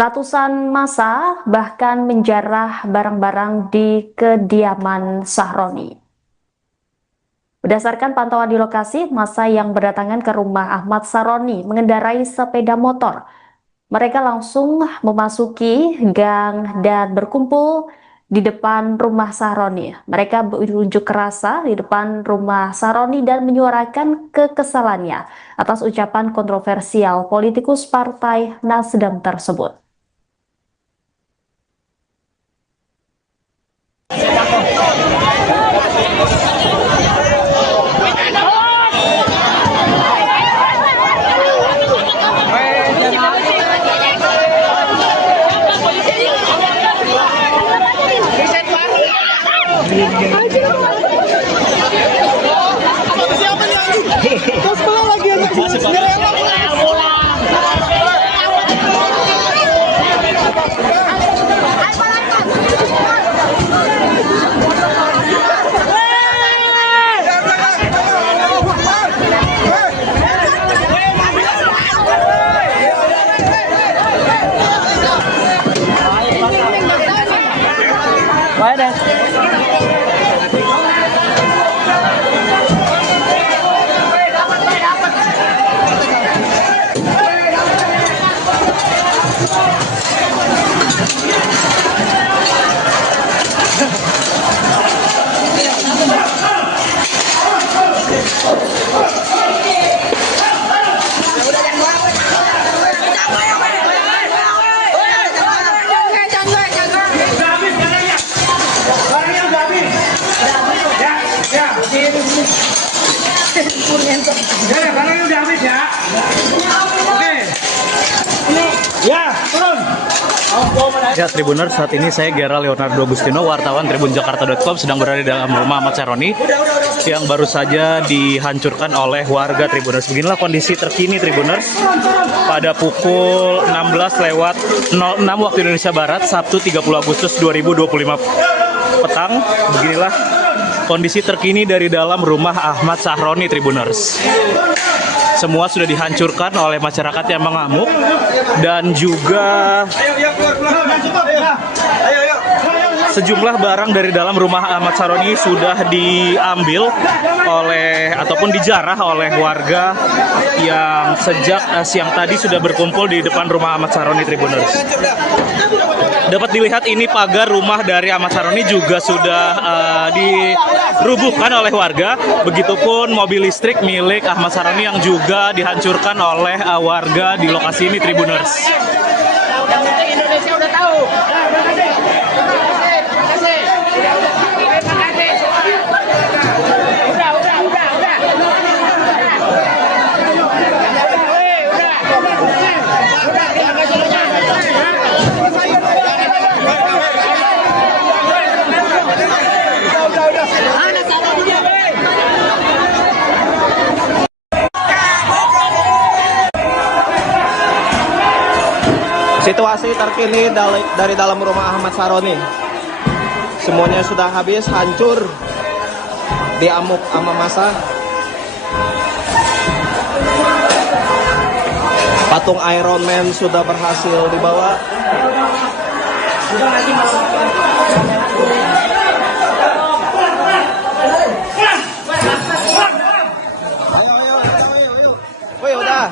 Ratusan massa bahkan menjarah barang-barang di kediaman Sahroni. Berdasarkan pantauan di lokasi, massa yang berdatangan ke rumah Ahmad Sahroni mengendarai sepeda motor. Mereka langsung memasuki gang dan berkumpul di depan rumah Sahroni. Mereka berunjuk rasa di depan rumah Sahroni dan menyuarakan kekesalannya atas ucapan kontroversial politikus Partai Nasdem tersebut. Barangnya udah habis ya. Oke. Ya, turun. Ya, Tribuners, saat ini saya Gera Leonardo Agustino, wartawan tribunjakarta.com, sedang berada di dalam rumah Ahmad Sahroni yang baru saja dihancurkan oleh warga Tribuners. Beginilah kondisi terkini Tribuners pada pukul 16:06 waktu Indonesia Barat, Sabtu 30 Agustus 2025 petang. Beginilah kondisi terkini dari dalam rumah Ahmad Sahroni Tribuners. Semua sudah dihancurkan oleh masyarakat yang mengamuk dan juga sejumlah barang dari dalam rumah Ahmad Sahroni sudah diambil oleh ataupun dijarah oleh warga yang sejak siang tadi sudah berkumpul di depan rumah Ahmad Sahroni Tribuners. Dapat dilihat ini pagar rumah dari Ahmad Sahroni juga sudah dirubuhkan oleh warga. Begitupun mobil listrik milik Ahmad Sahroni yang juga dihancurkan oleh warga di lokasi ini Tribuners. Indonesia udah tahu. Situasi terkini dari dalam rumah Ahmad Sahroni. Semuanya sudah habis, hancur, diamuk sama massa. Patung Iron Man sudah berhasil dibawa. Woi, udah.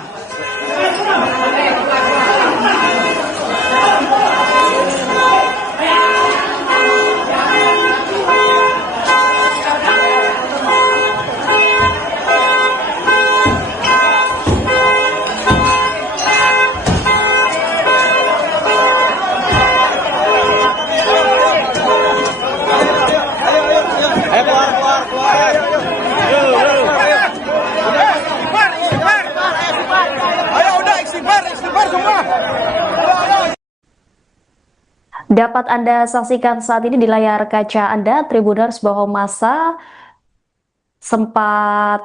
Dapat Anda saksikan saat ini di layar kaca Anda, Tribuners, bahwa massa sempat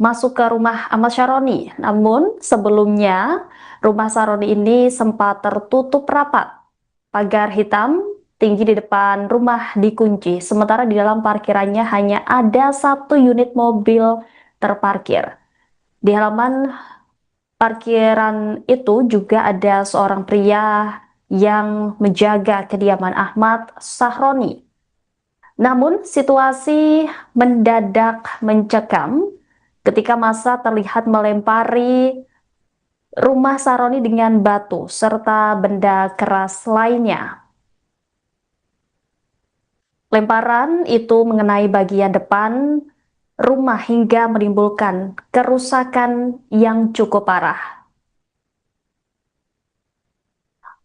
masuk ke rumah Ahmad Sahroni. Namun sebelumnya rumah Sahroni ini sempat tertutup rapat. Pagar hitam tinggi di depan rumah dikunci, sementara di dalam parkirannya hanya ada satu unit mobil terparkir. Di halaman parkiran itu juga ada seorang pria yang menjaga kediaman Ahmad Sahroni. Namun situasi mendadak mencekam ketika massa terlihat melempari rumah Sahroni dengan batu serta benda keras lainnya. Lemparan itu mengenai bagian depan rumah hingga menimbulkan kerusakan yang cukup parah.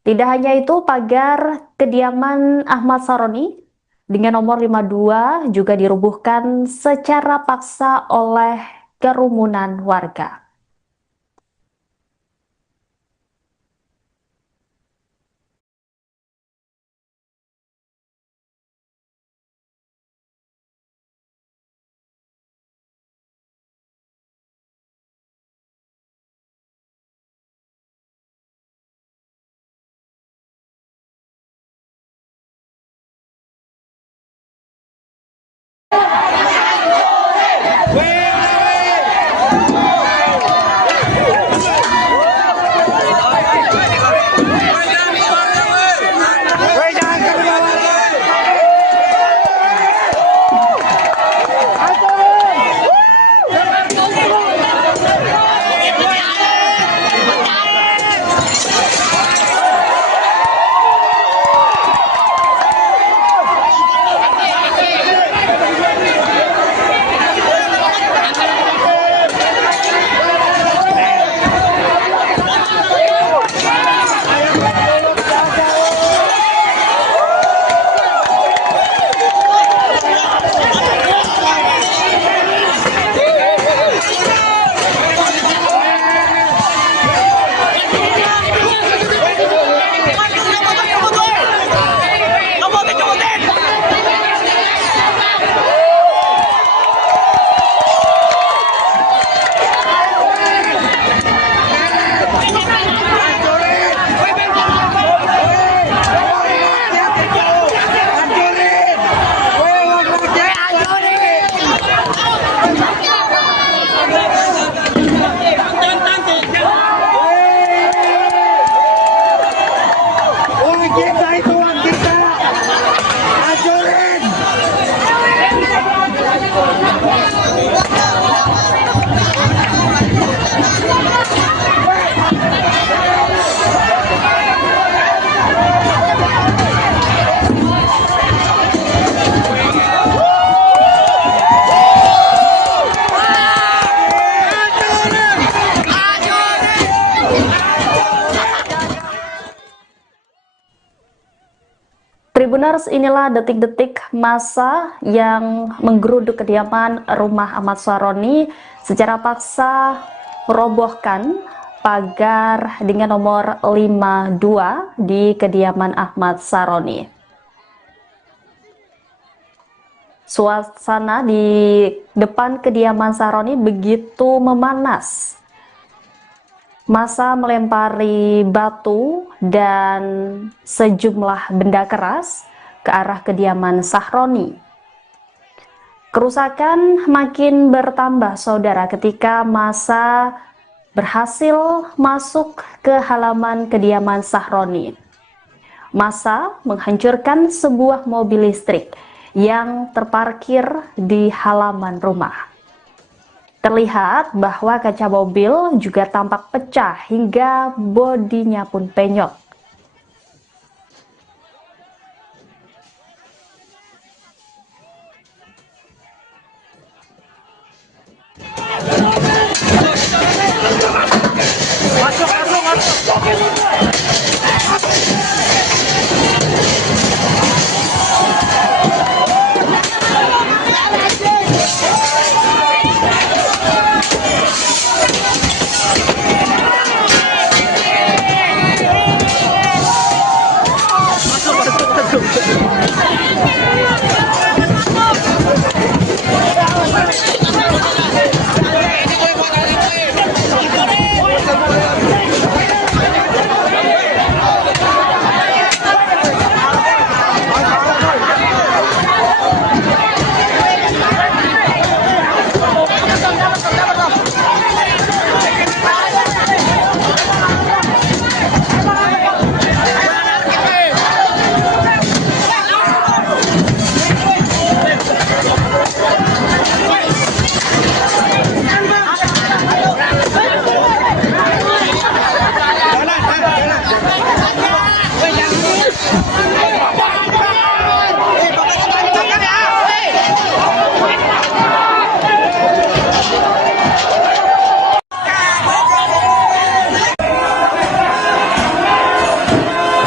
Tidak hanya itu, pagar kediaman Ahmad Sahroni dengan nomor 52 juga dirubuhkan secara paksa oleh kerumunan warga. Tribuners, inilah detik-detik massa yang menggeruduk kediaman rumah Ahmad Sahroni secara paksa merobohkan pagar dengan nomor 52 di kediaman Ahmad Sahroni. Suasana di depan kediaman Sahroni begitu memanas. Massa melempari batu dan sejumlah benda keras ke arah kediaman Sahroni. Kerusakan makin bertambah, saudara, ketika massa berhasil masuk ke halaman kediaman Sahroni. Massa menghancurkan sebuah mobil listrik yang terparkir di halaman rumah. Terlihat bahwa kaca mobil juga tampak pecah hingga bodinya pun penyok.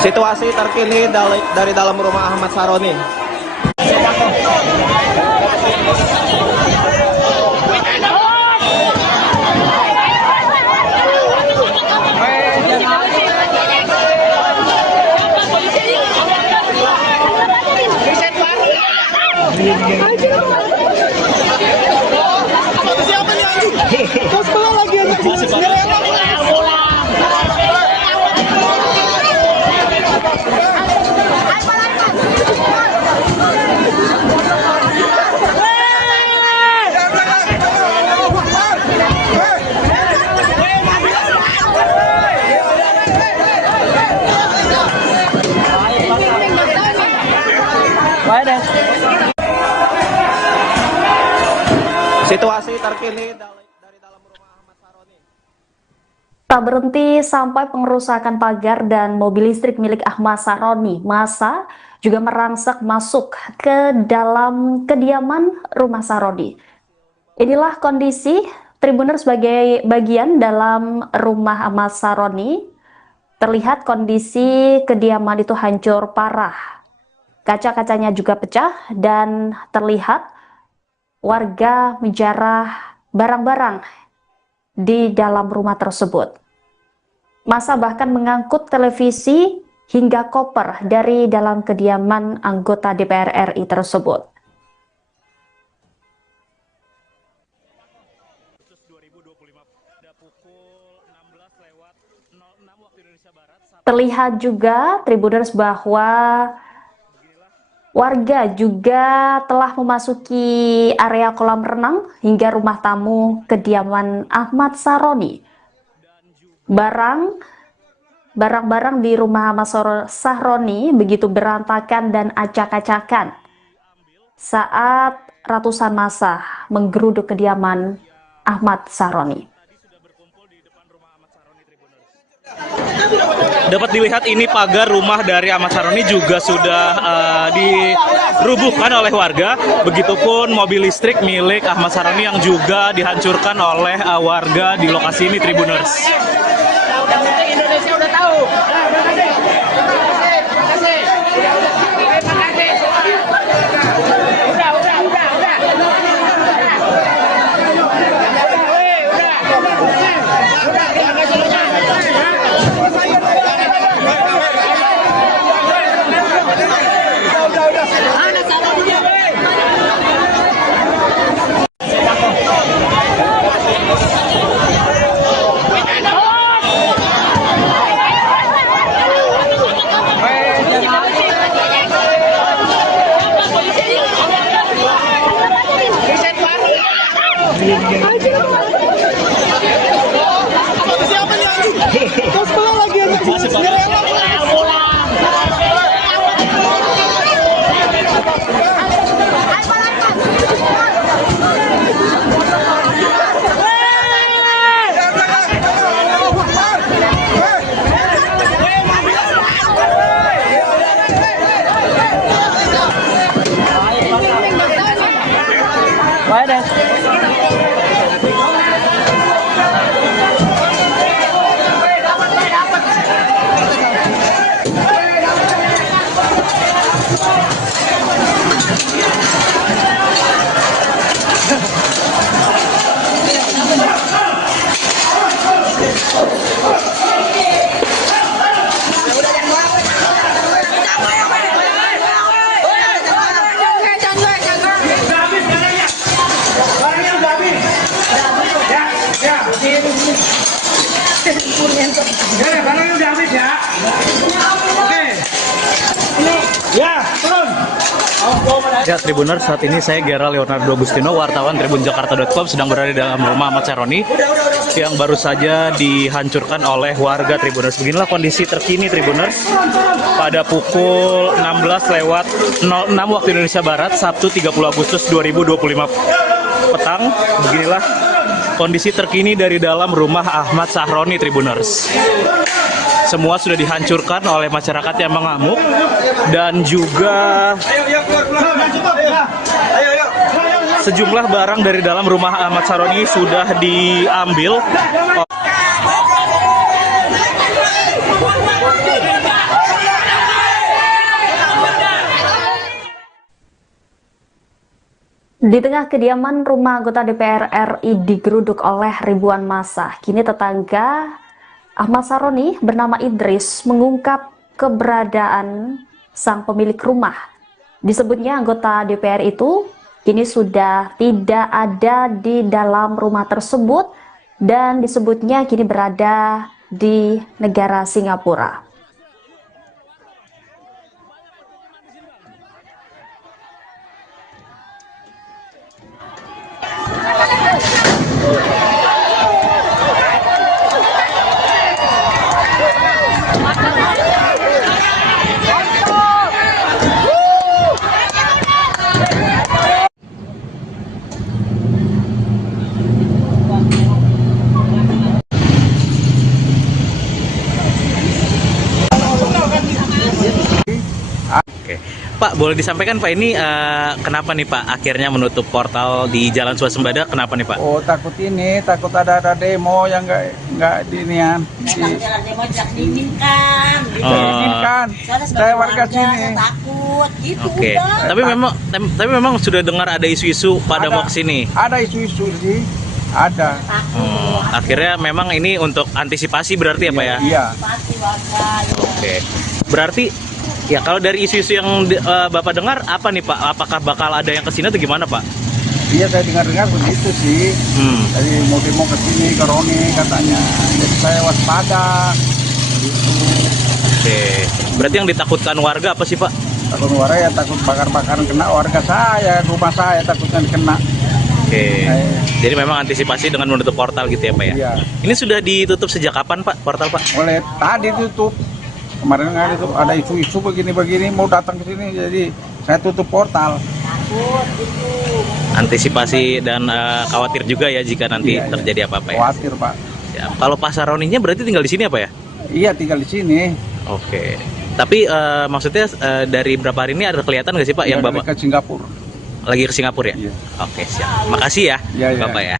Situasi terkini dari dalam rumah Ahmad Saroni. Situasi terkini dari dalam rumah Ahmad Saroni. Tak berhenti sampai pengerusakan pagar dan mobil listrik milik Ahmad Saroni, massa juga merangsek masuk ke dalam kediaman rumah Saroni. Inilah kondisi Tribuner sebagai bagian dalam rumah Ahmad Saroni. Terlihat kondisi kediaman itu hancur parah. Kaca-kacanya juga pecah dan terlihat warga menjarah barang-barang di dalam rumah tersebut. Massa bahkan mengangkut televisi hingga koper dari dalam kediaman anggota DPR RI tersebut. Terlihat juga Tribuners bahwa warga juga telah memasuki area kolam renang hingga rumah tamu kediaman Ahmad Saroni. Barang-barang di rumah Ahmad Saroni begitu berantakan dan acak-acakan saat ratusan massa menggeruduk kediaman Ahmad Saroni. Dapat dilihat ini pagar rumah dari Ahmad Saroni juga sudah dirubuhkan oleh warga. Begitupun mobil listrik milik Ahmad Saroni yang juga dihancurkan oleh warga di lokasi ini, Tribuners. Yang penting Indonesia udah tahu. Makasih. Barangnya udah habis ya. Oke. Ya, turun. Ya, Tribuner, saat ini saya Gera Leonardo Agustino, wartawan tribunjakarta.com, sedang berada di dalam rumah Ahmad Saroni yang baru saja dihancurkan oleh warga, Tribuners. Beginilah kondisi terkini, Tribuners, pada pukul 16:06 waktu Indonesia Barat, Sabtu 30 Agustus 2025 petang. Beginilah kondisi terkini dari dalam rumah Ahmad Saroni, Tribuners. Semua sudah dihancurkan oleh masyarakat yang mengamuk dan juga sejumlah barang dari dalam rumah Ahmad Saroni sudah diambil. Di tengah kediaman rumah anggota DPR RI digeruduk oleh ribuan massa, kini tetangga Ahmad Saroni bernama Idris mengungkap keberadaan sang pemilik rumah. Disebutnya anggota DPR itu kini sudah tidak ada di dalam rumah tersebut dan disebutnya kini berada di negara Singapura. Oke, Pak, boleh disampaikan Pak ini kenapa nih Pak akhirnya menutup portal di Jalan Swasembada? Kenapa nih Pak? Oh, takut ada demo yang nggak dinian. Jalan demo tidak diinginkan, gitu. Diizinkan. Soalnya sebagai Saya warga sini. saya takut, gitu. Oke, Udah. tapi memang sudah dengar ada isu-isu pada mau kesini. Ada isu-isu sih, ada. Akhirnya memang ini untuk antisipasi berarti ya Pak ya? Iya. Pasti warga, ya. Oke, berarti ya kalau dari isu-isu yang Bapak dengar apa nih Pak? Apakah bakal ada yang kesini atau gimana Pak? Iya, saya dengar begitu sih. Dari mau demo ke sini ke Roni katanya. Jadi saya waspada. Gitu. Oke, berarti yang ditakutkan warga apa sih Pak? Takut warga ya takut bakar-bakaran kena warga saya, rumah saya takutnya kena. Oke, jadi memang antisipasi dengan menutup portal gitu ya Pak ya? Iya. Ini sudah ditutup sejak kapan Pak portal Pak? Oleh tadi tutup. Kemarin ada isu-isu begini-begini mau datang ke sini, jadi saya tutup portal. Antisipasi dan khawatir juga ya jika nanti Iya, iya. terjadi apa-apa ya? Khawatir, Pak. Ya, kalau Pak Saroninya berarti tinggal di sini apa ya? Iya, tinggal di sini. Oke. Tapi maksudnya dari berapa hari ini ada kelihatan nggak sih Pak yang Iya, Bapak ke Singapura. lagi ke Singapura ya? Iya. Oke, siap. Makasih ya, Iya, iya. Bapak ya.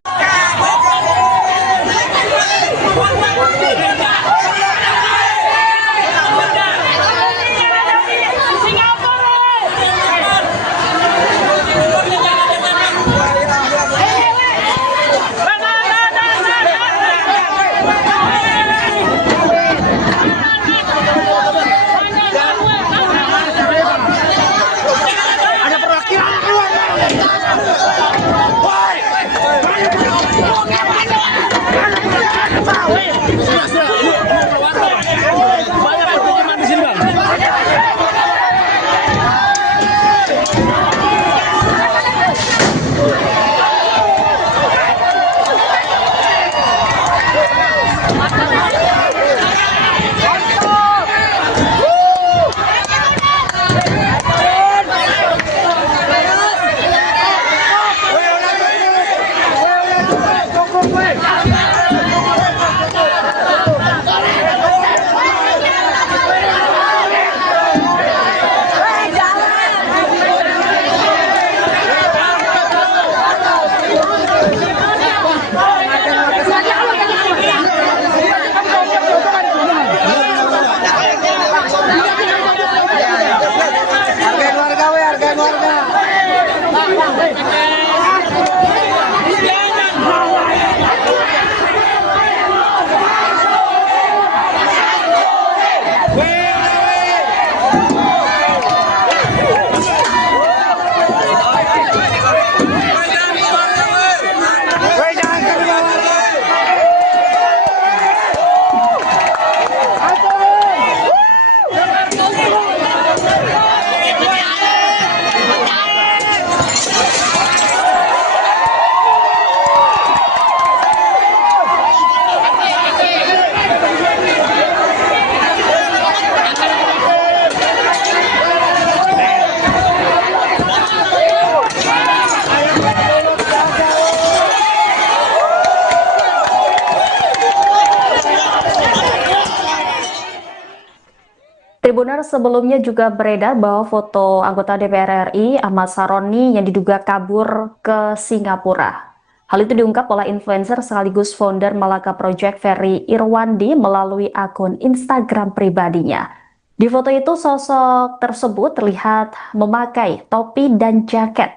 Tribuners, sebelumnya juga beredar bahwa foto anggota DPR RI Ahmad Saroni yang diduga kabur ke Singapura. Hal itu diungkap oleh influencer sekaligus founder Malaka Project Ferry Irwandi melalui akun Instagram pribadinya. Di foto itu sosok tersebut terlihat memakai topi dan jaket.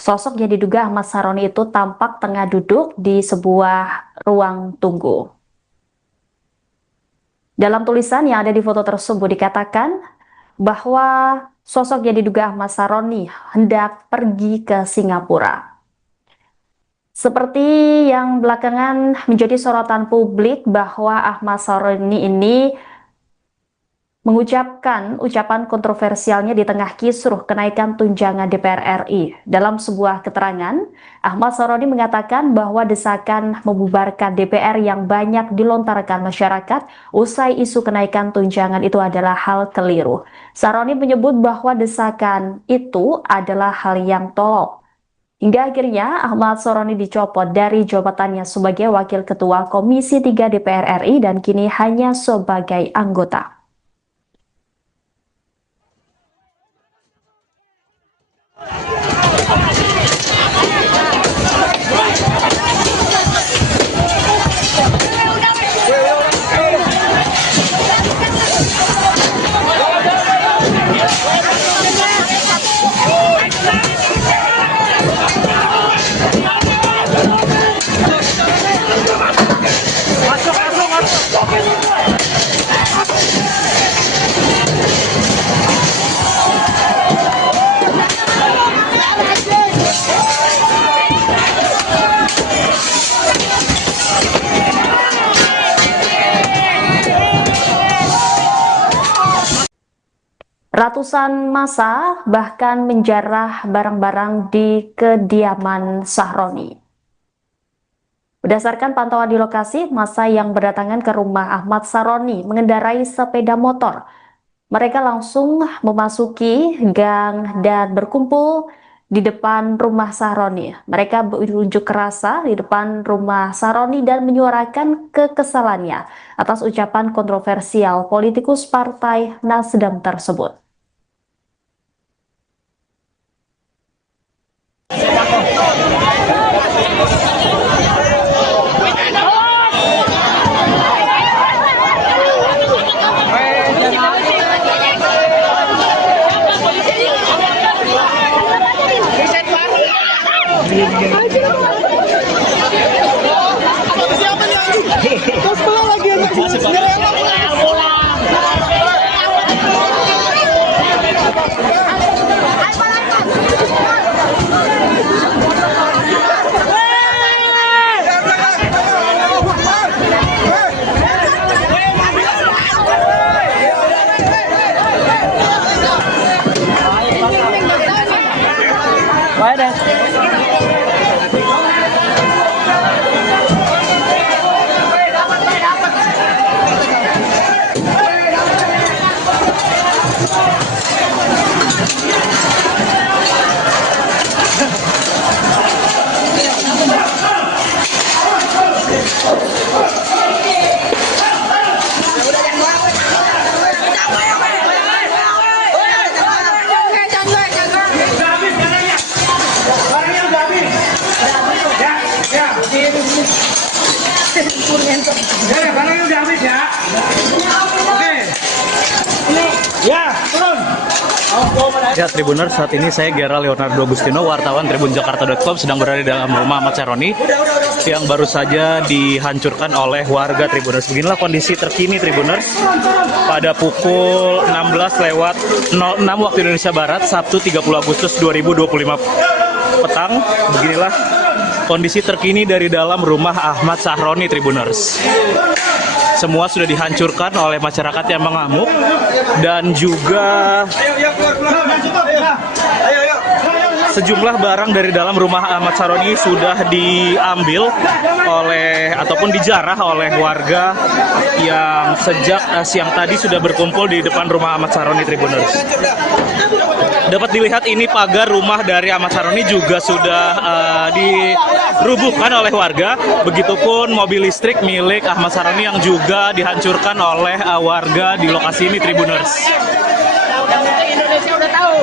Sosok yang diduga Ahmad Saroni itu tampak tengah duduk di sebuah ruang tunggu. Dalam tulisan yang ada di foto tersebut dikatakan bahwa sosok yang diduga Ahmad Saroni hendak pergi ke Singapura. Seperti yang belakangan menjadi sorotan publik bahwa Ahmad Saroni ini mengucapkan ucapan kontroversialnya di tengah kisruh kenaikan tunjangan DPR RI. Dalam sebuah keterangan, Ahmad Saroni mengatakan bahwa desakan membubarkan DPR yang banyak dilontarkan masyarakat usai isu kenaikan tunjangan itu adalah hal keliru. Saroni menyebut bahwa desakan itu adalah hal yang tolol. Hingga akhirnya Ahmad Saroni dicopot dari jabatannya sebagai Wakil Ketua Komisi 3 DPR RI dan kini hanya sebagai anggota. Ratusan massa bahkan menjarah barang-barang di kediaman Saroni. Berdasarkan pantauan di lokasi, massa yang berdatangan ke rumah Ahmad Saroni mengendarai sepeda motor. Mereka langsung memasuki gang dan berkumpul di depan rumah Saroni. Mereka berunjuk rasa di depan rumah Saroni dan menyuarakan kekesalannya atas ucapan kontroversial politikus Partai Nasdem tersebut. Ya, barangnya udah habis ya. Oke. Ya, turun. Ya, Tribuners, saat ini saya Gera Leonardo Agustino, wartawan tribunjakarta.com sedang berada di dalam rumah Ahmad Saroni yang baru saja dihancurkan oleh warga Tribuners. Beginilah kondisi terkini Tribuners pada pukul 16:06 waktu Indonesia Barat, Sabtu 30 Agustus 2025 petang. Beginilah kondisi terkini dari dalam rumah Ahmad Saroni Tribuners. Semua sudah dihancurkan oleh masyarakat yang mengamuk dan juga sejumlah barang dari dalam rumah Ahmad Saroni sudah diambil oleh ataupun dijarah oleh warga yang sejak siang tadi sudah berkumpul di depan rumah Ahmad Saroni Tribuners. Dapat dilihat ini pagar rumah dari Ahmad Saroni juga sudah dirubuhkan oleh warga. Begitupun mobil listrik milik Ahmad Saroni yang juga dihancurkan oleh warga di lokasi ini Tribuners. Indonesia udah tahu.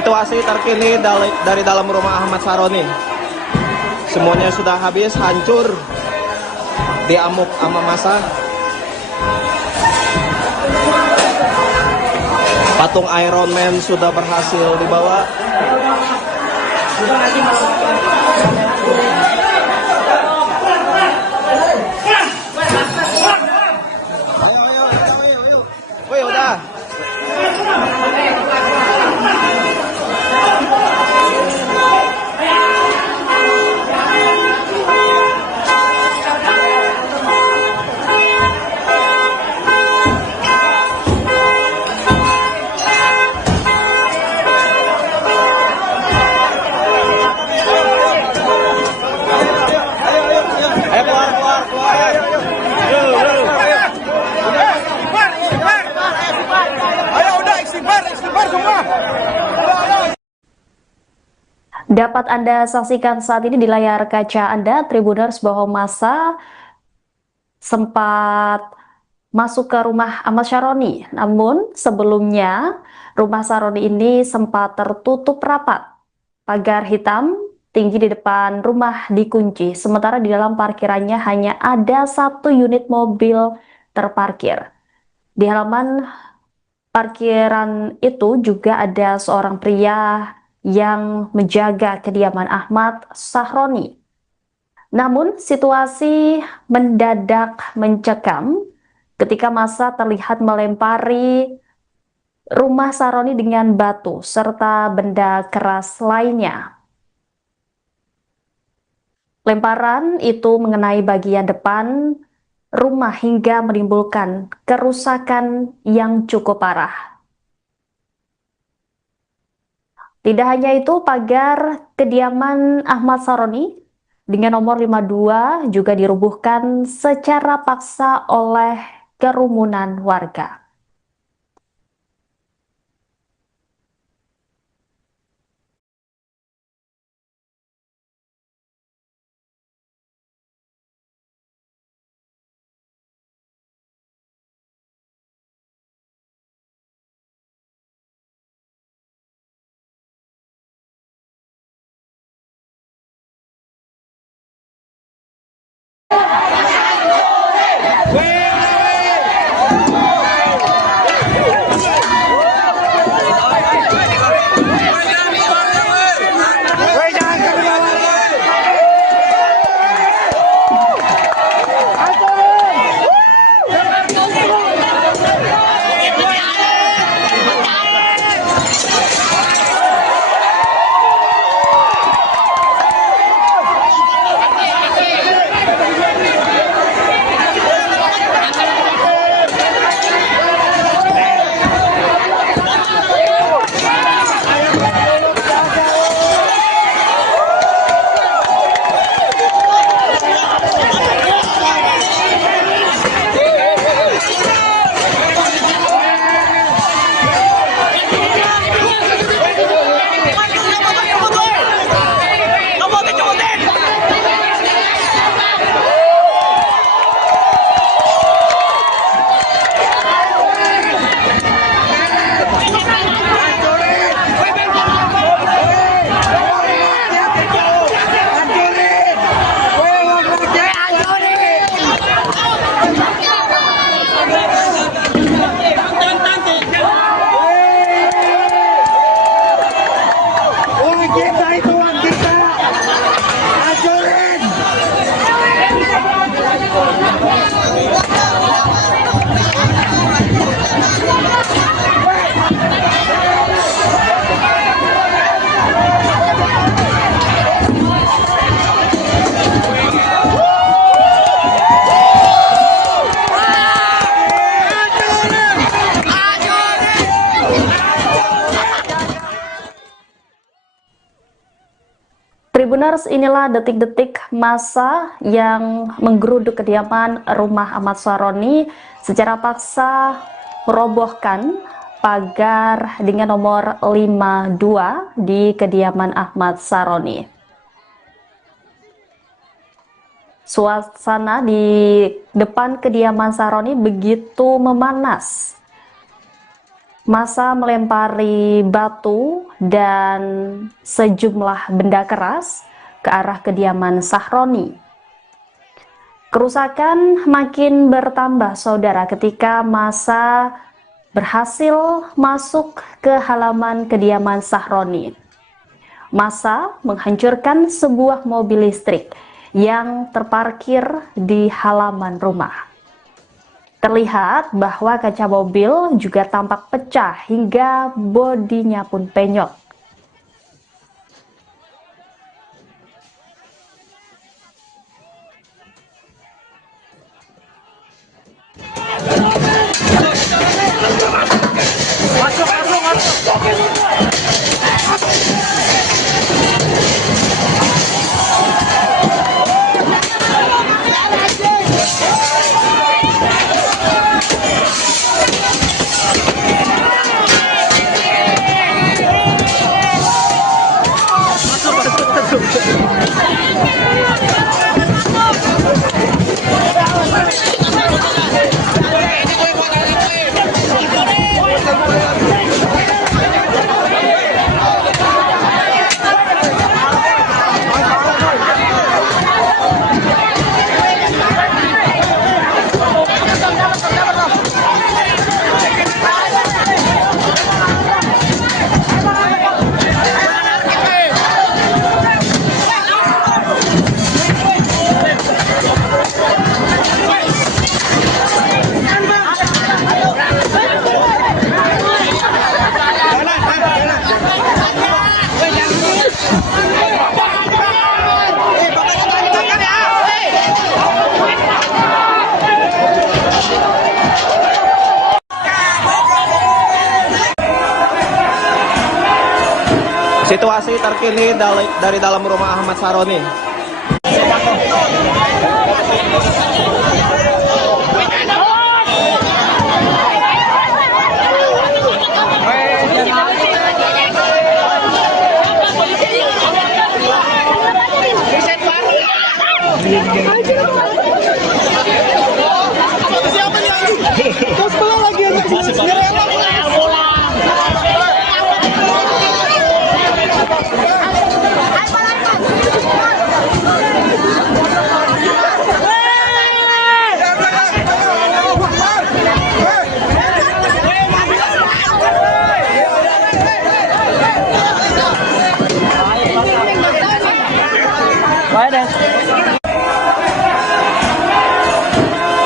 Situasi terkini dari dalam rumah Ahmad Saroni. Semuanya sudah habis, hancur, diamuk sama massa. Patung Iron Man sudah berhasil dibawa. Woi, udah. Ayo keluar. Ayo udah istighfar semua. Dapat Anda saksikan saat ini di layar kaca Anda, Tribuners, bahwa massa sempat masuk ke rumah Ahmad Saroni. Namun sebelumnya rumah Saroni ini sempat tertutup rapat. Pagar hitam tinggi di depan rumah dikunci, sementara di dalam parkirannya hanya ada 1 unit mobil terparkir. Di halaman parkiran itu juga ada seorang pria yang menjaga kediaman Ahmad Saroni. Namun situasi mendadak mencekam ketika massa terlihat melempari rumah Saroni dengan batu serta benda keras lainnya. Lemparan itu mengenai bagian depan rumah hingga menimbulkan kerusakan yang cukup parah. Tidak hanya itu, pagar kediaman Ahmad Saroni dengan nomor 52 juga dirubuhkan secara paksa oleh kerumunan warga. Tribuners, inilah detik-detik massa yang menggeruduk kediaman rumah Ahmad Saroni secara paksa merobohkan pagar dengan nomor 52 di kediaman Ahmad Saroni. Suasana di depan kediaman Saroni begitu memanas. Massa melempari batu dan sejumlah benda keras ke arah kediaman Sahroni. Kerusakan makin bertambah, saudara, ketika massa berhasil masuk ke halaman kediaman Sahroni. Massa menghancurkan sebuah mobil listrik yang terparkir di halaman rumah. Terlihat bahwa kaca mobil juga tampak pecah hingga bodinya pun penyok. Situasi terkini dari dalam rumah Ahmad Saroni.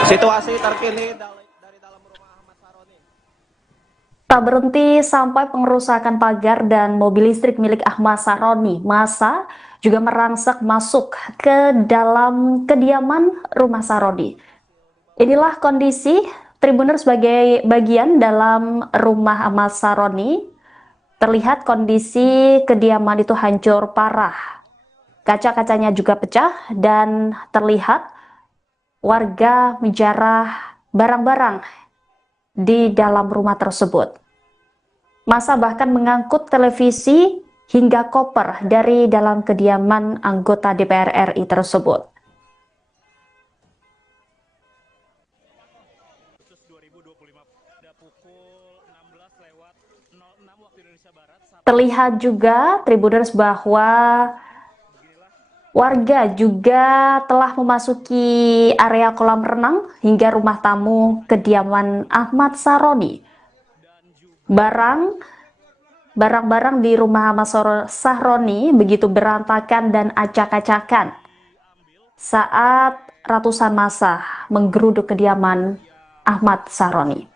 Situasi terkini dari dalam rumah Ahmad Saroni. Tak berhenti sampai pengerusakan pagar dan mobil listrik milik Ahmad Saroni, massa juga merangsek masuk ke dalam kediaman rumah Saroni. Inilah kondisi Tribuners sebagai bagian dalam rumah Ahmad Saroni. Terlihat kondisi kediaman itu hancur parah. Kaca-kacanya juga pecah dan terlihat warga menjarah barang-barang di dalam rumah tersebut. Massa bahkan mengangkut televisi hingga koper dari dalam kediaman anggota DPR RI tersebut. Terlihat juga Tribuners bahwa warga juga telah memasuki area kolam renang hingga rumah tamu kediaman Ahmad Saroni. Barang-barang di rumah Ahmad Saroni begitu berantakan dan acak-acakan saat ratusan massa menggeruduk kediaman Ahmad Saroni.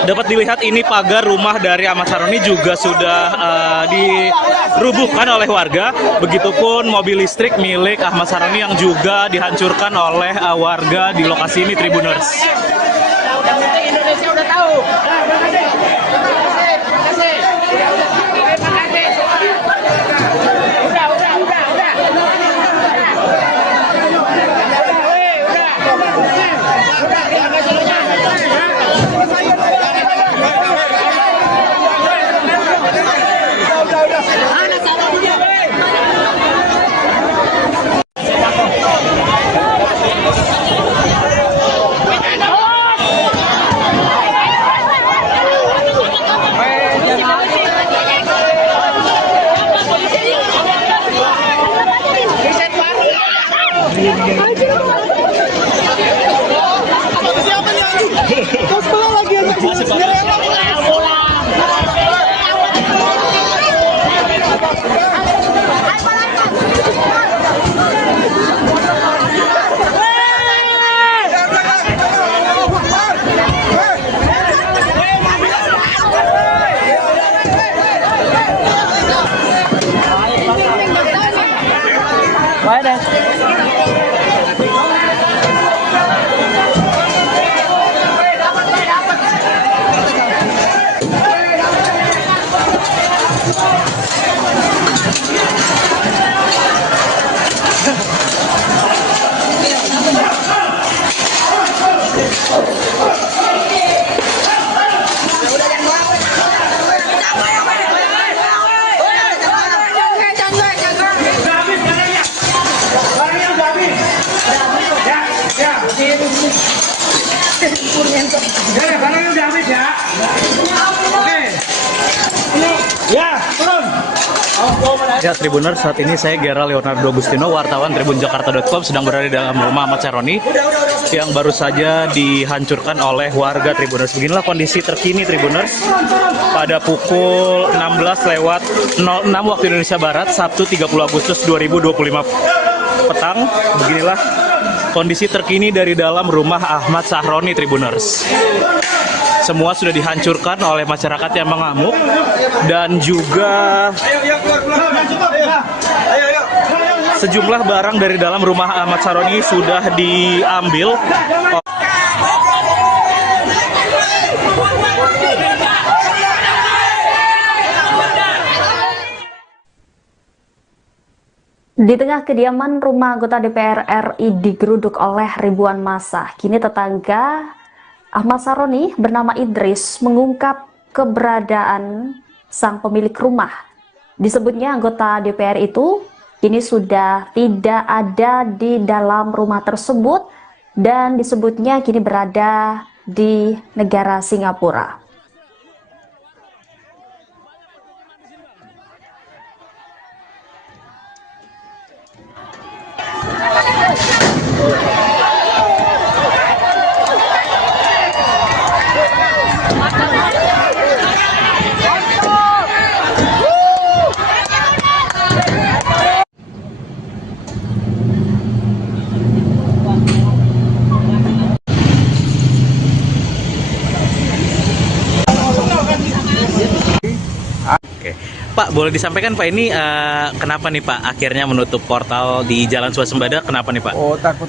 Dapat dilihat ini pagar rumah dari Ahmad Saroni juga sudah dirubuhkan oleh warga. Begitupun mobil listrik milik Ahmad Saroni yang juga dihancurkan oleh warga di lokasi ini, Tribuners. Indonesia udah tahu. Ya, Tribuners, saat ini saya Gera Leonardo Agustino, wartawan tribunjakarta.com, sedang berada di dalam rumah Ahmad Saroni yang baru saja dihancurkan oleh warga Tribuners. Beginilah kondisi terkini Tribuners pada pukul 16:06 waktu Indonesia Barat, Sabtu 30 Agustus 2025 petang. Beginilah kondisi terkini dari dalam rumah Ahmad Saroni Tribuners. Semua sudah dihancurkan oleh masyarakat yang mengamuk dan juga sejumlah barang dari dalam rumah Ahmad Saroni sudah diambil. Di tengah kediaman rumah anggota DPR RI digeruduk oleh ribuan massa, kini tetangga Ahmad Saroni bernama Idris mengungkap keberadaan sang pemilik rumah. Disebutnya anggota DPR itu kini sudah tidak ada di dalam rumah tersebut dan disebutnya kini berada di negara Singapura. Oke, Pak, boleh disampaikan Pak ini kenapa nih Pak akhirnya menutup portal di Jalan Swasembada? Kenapa nih Pak? Oh, takut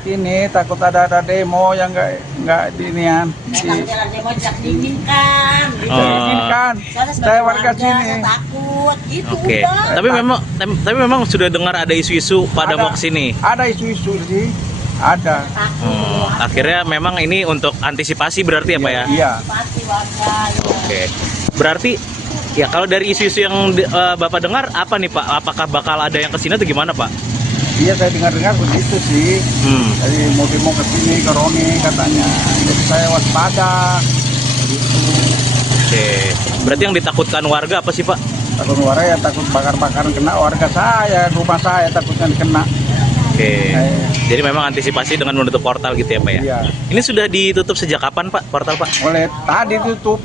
ada demo yang nggak dinian. Jalan demo tidak diinginkan. Diizinkan. Soalnya sebagai Saya warga warga, sini. saya takut. Gitu Oke, udah. tapi memang sudah dengar ada isu-isu pada mau kesini. Ada isu-isu sih, ada. Akhirnya memang ini untuk antisipasi berarti ya Pak ya? Iya. Pasti warga. Ya. Oke, berarti ya kalau dari isu-isu yang Bapak dengar apa nih Pak? Apakah bakal ada yang kesini atau gimana Pak? Iya, saya dengar begitu sih. Jadi mau demo ke sini ke Roni katanya. Jadi saya waspada. Gitu. Oke, berarti yang ditakutkan warga apa sih Pak? Takut warga ya takut bakar-bakaran kena warga saya, rumah saya takutnya kena. Oke, jadi memang antisipasi dengan menutup portal gitu ya Pak ya? Iya. Ini sudah ditutup sejak kapan Pak portal Pak? Oleh tadi tutup.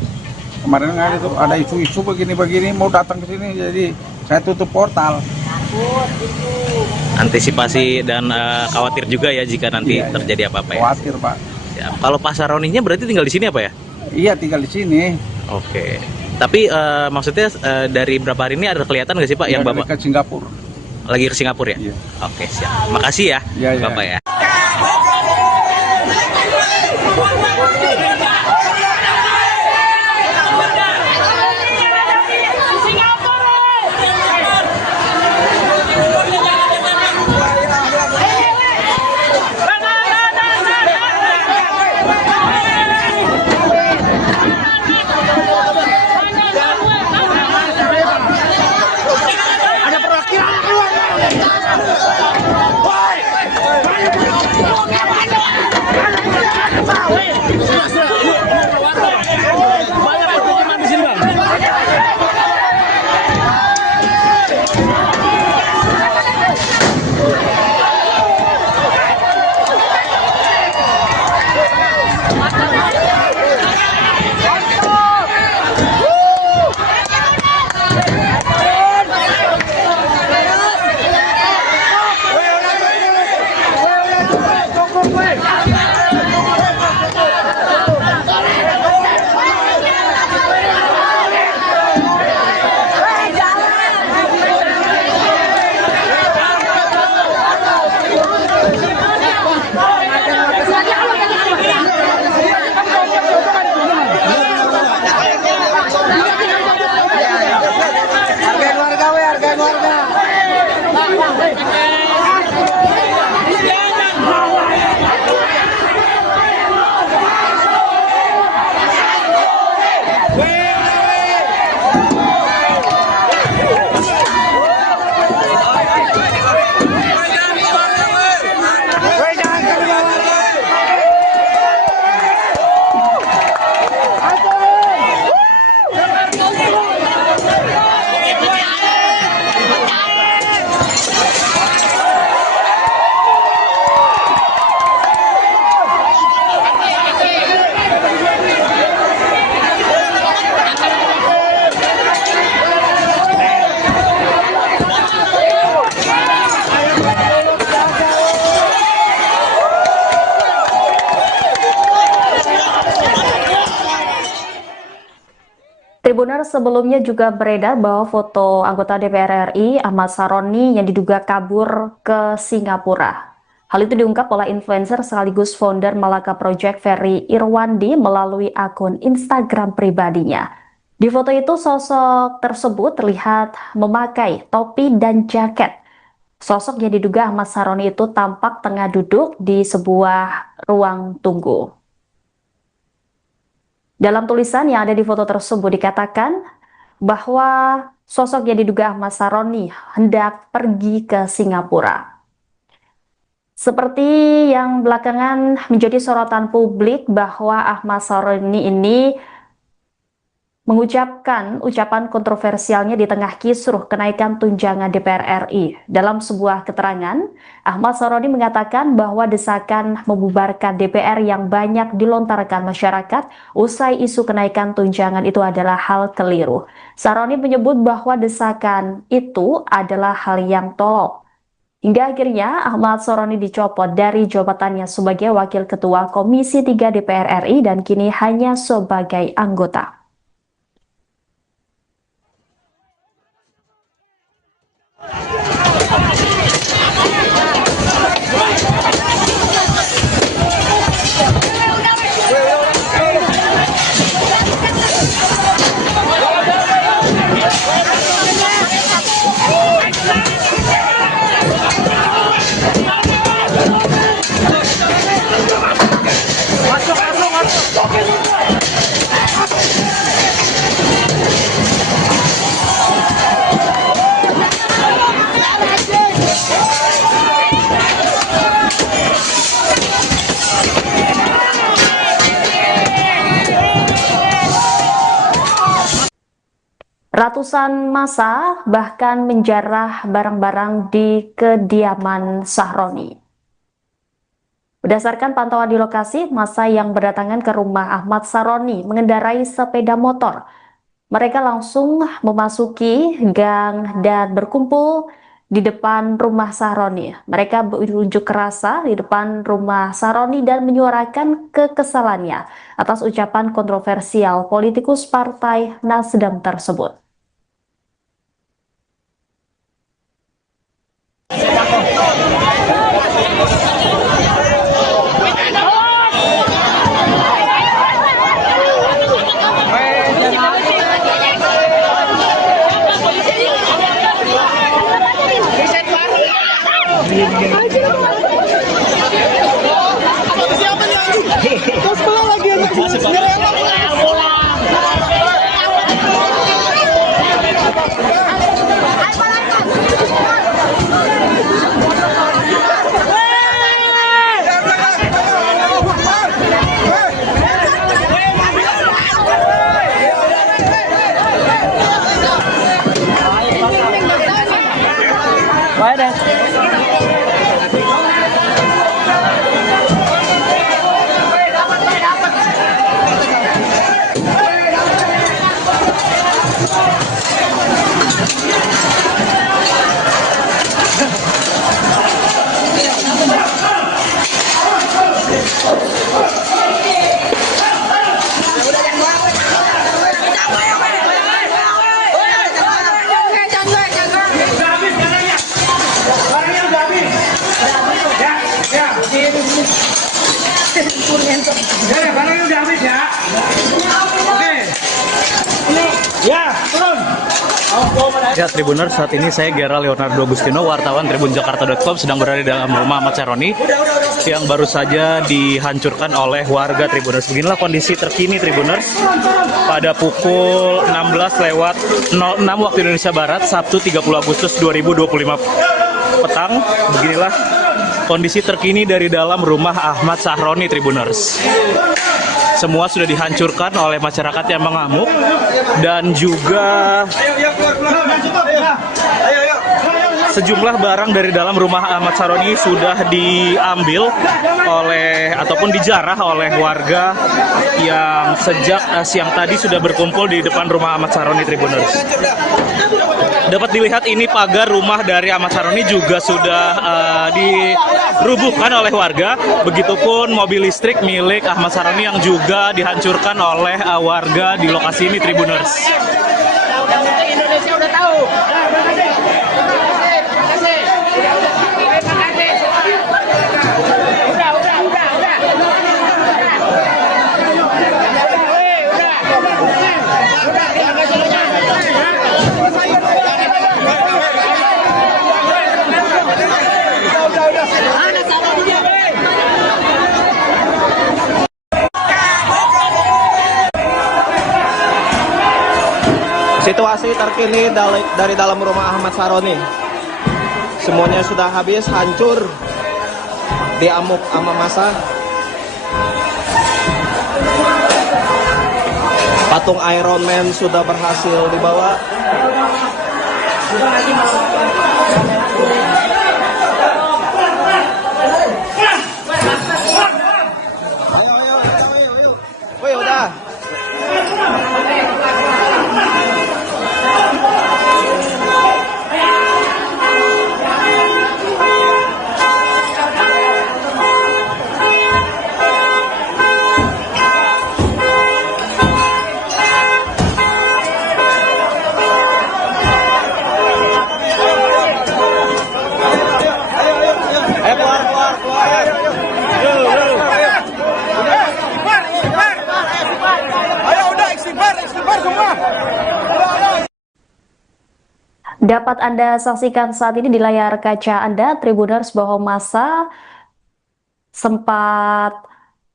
Kemarin ada isu-isu begini-begini mau datang ke sini, jadi saya tutup portal. Takut gitu. Antisipasi dan khawatir juga ya jika nanti Iya, terjadi apa-apa ya? Khawatir, Pak. Ya, kalau Pak Saroninya berarti tinggal di sini apa ya? Iya, tinggal di sini. Oke. Tapi maksudnya dari berapa hari ini ada kelihatan nggak sih Pak yang Iya, Bapak ke Singapura. lagi ke Singapura ya? Iya. Oke, siap. Makasih ya, Iya, iya. Bapak ya. Tribuners, sebelumnya juga beredar bahwa foto anggota DPR RI Ahmad Saroni yang diduga kabur ke Singapura. Hal itu diungkap oleh influencer sekaligus founder Malaka Project Ferry Irwandi melalui akun Instagram pribadinya. Di foto itu sosok tersebut terlihat memakai topi dan jaket. Sosok yang diduga Ahmad Saroni itu tampak tengah duduk di sebuah ruang tunggu. Dalam tulisan yang ada di foto tersebut dikatakan bahwa sosok yang diduga Ahmad Saroni hendak pergi ke Singapura. Seperti yang belakangan menjadi sorotan publik bahwa Ahmad Saroni ini mengucapkan ucapan kontroversialnya di tengah kisruh kenaikan tunjangan DPR RI. Dalam sebuah keterangan, Ahmad Saroni mengatakan bahwa desakan membubarkan DPR yang banyak dilontarkan masyarakat usai isu kenaikan tunjangan itu adalah hal keliru. Saroni menyebut bahwa desakan itu adalah hal yang tolol. Hingga akhirnya Ahmad Saroni dicopot dari jabatannya sebagai Wakil Ketua Komisi 3 DPR RI dan kini hanya sebagai anggota. Ratusan massa bahkan menjarah barang-barang di kediaman Saroni. Berdasarkan pantauan di lokasi, massa yang berdatangan ke rumah Ahmad Saroni mengendarai sepeda motor. Mereka langsung memasuki gang dan berkumpul di depan rumah Saroni. Mereka berunjuk rasa di depan rumah Saroni dan menyuarakan kekesalannya atas ucapan kontroversial politikus Partai Nasdem tersebut. barangnya udah habis ya. Oke. Ya, turun. Ya, Tribuners, saat ini saya Gera Leonardo Agustino, wartawan Tribun Jakarta.com, sedang berada di dalam rumah Ahmad Saroni yang baru saja dihancurkan oleh warga Tribuners. Beginilah kondisi terkini Tribuners pada pukul 16:06 waktu Indonesia Barat, Sabtu 30 Agustus 2025 petang. Beginilah kondisi terkini dari dalam rumah Ahmad Saroni Tribuners. Semua sudah dihancurkan oleh masyarakat yang mengamuk dan juga sejumlah barang dari dalam rumah Ahmad Saroni sudah diambil oleh ataupun dijarah oleh warga yang sejak siang tadi sudah berkumpul di depan rumah Ahmad Saroni Tribuners. Dapat dilihat ini pagar rumah dari Ahmad Saroni juga sudah dirubuhkan oleh warga. Begitupun mobil listrik milik Ahmad Saroni yang juga dihancurkan oleh warga di lokasi ini Tribuners. Yang penting Indonesia udah tahu. Terima kasih. Terima kasih. Terima kasih. Udah. Situasi terkini dari dalam rumah Ahmad Saroni. Semuanya sudah habis, hancur, diamuk sama massa. Patung Iron Man sudah berhasil dibawa. Woi, udah. Dapat Anda saksikan saat ini di layar kaca Anda, Tribuners, bahwa massa sempat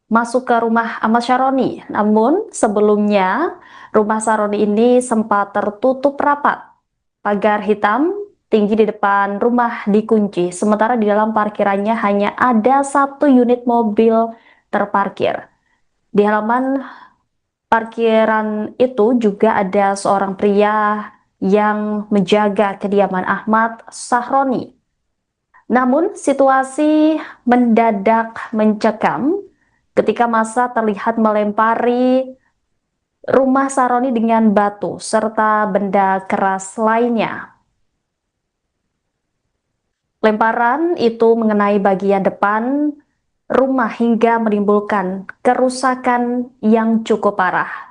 masuk ke rumah Ahmad Saroni. Namun sebelumnya rumah Saroni ini sempat tertutup rapat. Pagar hitam tinggi di depan rumah dikunci, sementara di dalam parkirannya hanya ada 1 unit mobil terparkir. Di halaman parkiran itu juga ada seorang pria yang menjaga kediaman Ahmad Saroni. Namun situasi mendadak mencekam ketika massa terlihat melempari rumah Saroni dengan batu serta benda keras lainnya. Lemparan itu mengenai bagian depan rumah hingga menimbulkan kerusakan yang cukup parah.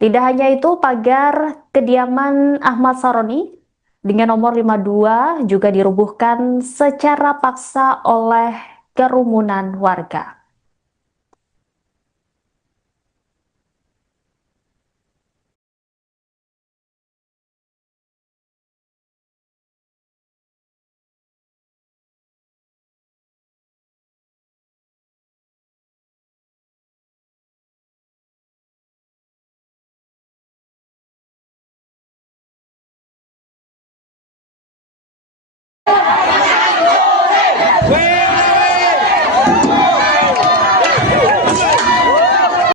Tidak hanya itu, pagar kediaman Ahmad Saroni dengan nomor 52 juga dirubuhkan secara paksa oleh kerumunan warga.